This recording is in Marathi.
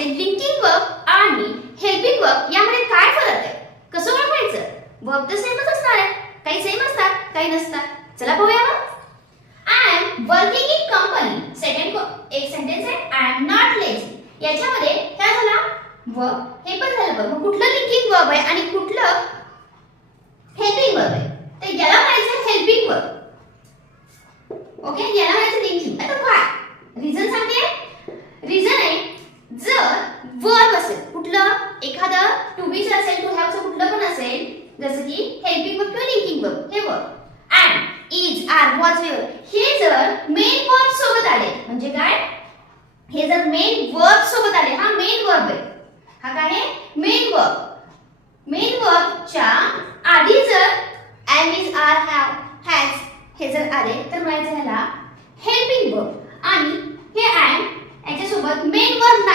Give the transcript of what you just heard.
म्हणायचे लिंकिंग वर्ब आणि हेल्पिंग वर्ब यामध्ये काय फरक आहे, कसं ओळखायचं? वर्ब तर सेमच असणार आहे, काही सेम असतात काही नसतात. चला पाहूया मग. I am working in company, second एक सेंटेन्स आहे. I am not lazy. याच्यामध्ये काय झाला, वर्ब, हे पण झालं बघ. मग कुठलं लिंकिंग वर्ब आहे आणि कुठलं हेल्पिंग वर्ब आहे? तर याला म्हणायचं हेल्पिंग वर्ब. ओके, याला म्हणायचं लिंकिंग. आता काय रिझन सांगते? रिझन आहे, जर वर्ब असेल कुठलं, एखादं टू बी असेल, टू हॅव चं कुठलं पण असेल, जसं की हेल्पिंग वर्ब किंवा लिंकिंग वर्ब, हे verb and is are was your, हे जर मेन वर्ब सोबत आले, म्हणजे काय, हे जर मेन वर्ब सोबत आले, हा मेन वर्ब आहे. हा काय आहे? Main verb. मेन वर्बच्या आधी जर am is are have has हे जर आले तर म्हणायचं ह्याला हेल्पिंग वर्ब. आणि हे एंड याच्यासोबत मेन वर्ब